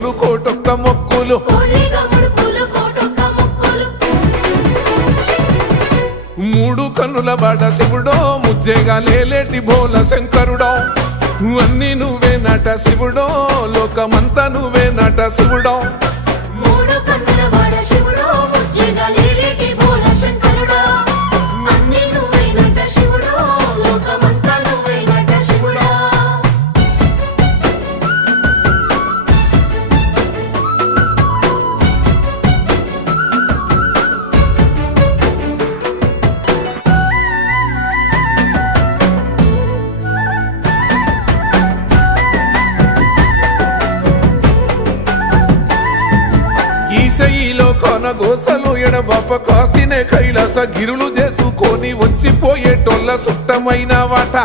కోటొక్క మొక్కులు మూడు కన్నుల బాట శివుడో ముజ్జేగా లేలేటి బోల శంకరుడో అన్ని నువ్వే నట శివుడో లోకమంతా నువ్వే నట శివుడో ఈశయిలో కొనగోసలు ఎడబాప కాసినే కైలాస గిరులు చేసుకొని వచ్చిపోయేటోళ్ళ సుట్టమైన వాట